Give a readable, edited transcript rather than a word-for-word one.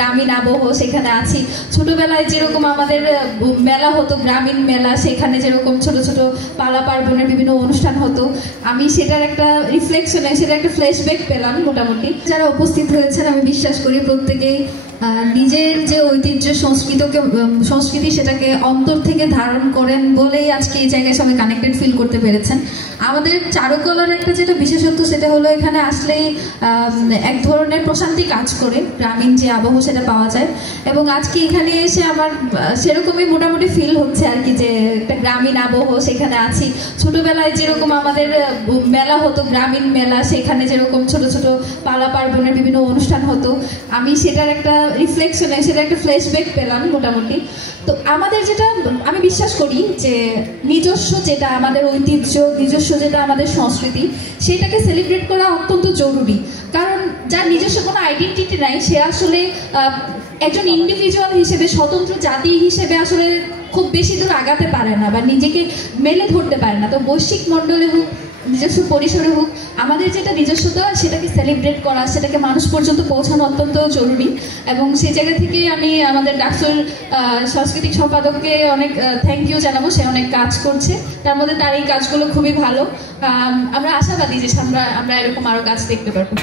গ্রামীণ আবহ সেখানে আছি। ছোটবেলায় যেরকম আমাদের মেলা হতো, গ্রামীণ মেলা, সেখানে যেরকম ছোট ছোট পালা পার্বণের বিভিন্ন অনুষ্ঠান হতো, আমি সেটার একটা রিফ্লেকশনে, সেটা একটা ফ্ল্যাশব্যাক পেলাম মোটামুটি। যারা উপস্থিত হয়েছেন আমি বিশ্বাস করি প্রত্যেকেই নিজের যে ঐতিহ্য সংস্কৃতি সেটাকে অন্তর থেকে ধারণ করেন বলেই আজকে এই জায়গায় সবাই কানেক্টেড ফিল করতে পেরেছেন। আমাদের চারুকলার একটা যেটা বিশেষত্ব সেটা হলো এখানে আসলেই এক ধরনের প্রশান্তি কাজ করে, গ্রামীণ যে আবহ সেটা পাওয়া যায়। এবং আজকে এখানে এসে আমার সেরকমই মোটামুটি ফিল হচ্ছে আর কি, যে একটা গ্রামীণ আবহ সেখানে আছি। ছোটবেলায় যেরকম আমাদের মেলা হতো, গ্রামীণ মেলা, সেখানে যেরকম ছোট ছোট পালা পার্বণের বিভিন্ন অনুষ্ঠান হতো, আমি সেটার একটা রিফ্লেকশনে, সেটা একটা ফ্ল্যাশব্যাক পেলাম মোটামুটি। তো আমাদের যেটা আমি বিশ্বাস করি যে নিজস্ব যেটা আমাদের ঐতিহ্য, নিজস্ব যেটা আমাদের সংস্কৃতি, সেটাকে সেলিব্রেট করা অত্যন্ত জরুরি। কারণ যার নিজস্ব কোনো আইডেন্টিটি নাই সে আসলে একজন ইন্ডিভিজুয়াল হিসেবে, স্বতন্ত্র জাতি হিসেবে আসলে খুব বেশি দূর আগাতে পারে না বা নিজেকে মেলে ধরতে পারে না। তো বৈশ্বিক মণ্ডলে হোক, নিজস্ব পরিসরে হোক, আমাদের যেটা নিজস্বতা সেটাকে সেলিব্রেট করা, সেটাকে মানুষ পর্যন্ত পৌঁছানো অত্যন্ত জরুরি। এবং সেই জায়গা থেকে আমি আমাদের ডাকসুর সাংস্কৃতিক সম্পাদককে অনেক থ্যাংক ইউ জানাবো। সে অনেক কাজ করছে, তার মধ্যে তার এই কাজগুলো খুবই ভালো। আমরা আশাবাদী যে আমরা এরকম আরও কাজ দেখতে পারবো।